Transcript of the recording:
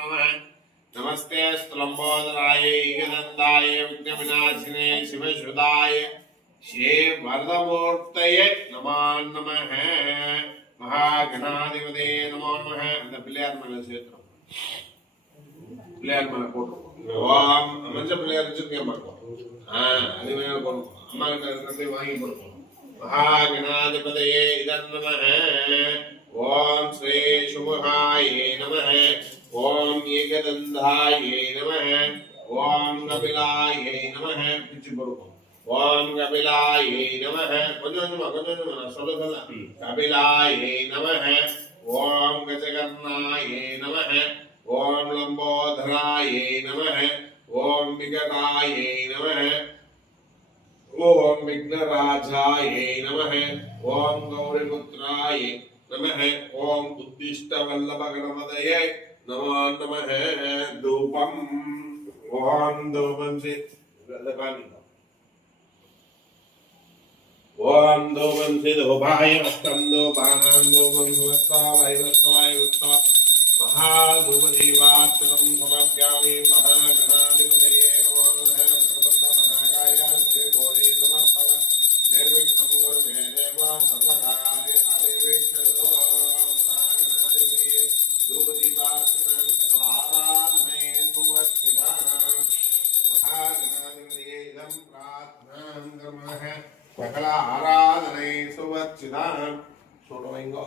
नमस्ते स्तलंबोदराय ईगनंदाय विघ्नविनाशिने शिवसुदाय श्री वरदमूर्तये नमो नमः महागणाधिपते नमो नमः அந்த பிள்ளையார் மேல சேர்த்துறோம் பிள்ளையார் மேல போடுறோம் ஓம் மஞ்ச பிள்ளையார் வச்சிருக்கேன் பாருங்க அது மேல போடுறோம் அம்மா கிட்ட இருக்கிறதை வாங்கி போடுறோம் महागणाधिपतये इदं नमः ओम श्री शुभाये नमः ओम एकदंधाये नमः ओम कपिलाये नमः पिच्ची बोलो ओम कपिलाये नमः கொஞ்சம் சொல்லுங்க कपिलाये नमः ओम गजकर्णाये नमः ओम लंबोदराये नमः ओम विकटाये नमः ओम विघ्नराजाय नमः ओम गौरीपुत्राय नमः ओम उद्दिष्टवल्लभगणपतये नमो नमः धूपम ओम धूपम से ओम धूपम से धूपाय वस्तम धूपानां धूपम सुवत्साय वत्साय वत्सा महाधूपदीवार्चनं समर्पयामि महागणाधिपतये नमो नमः महाकाय श्री निर्विघ्नं कुरु मे देव सर्वकार्ये अभिवेक्षतो महागणाधिपतये धूपदीपार्चनं सकलाराधने सुवर्तिना महागणाधिपतये इदं प्रार्थनां कुर्मः सकल आराधने सुवर्तिना सोडो इंगो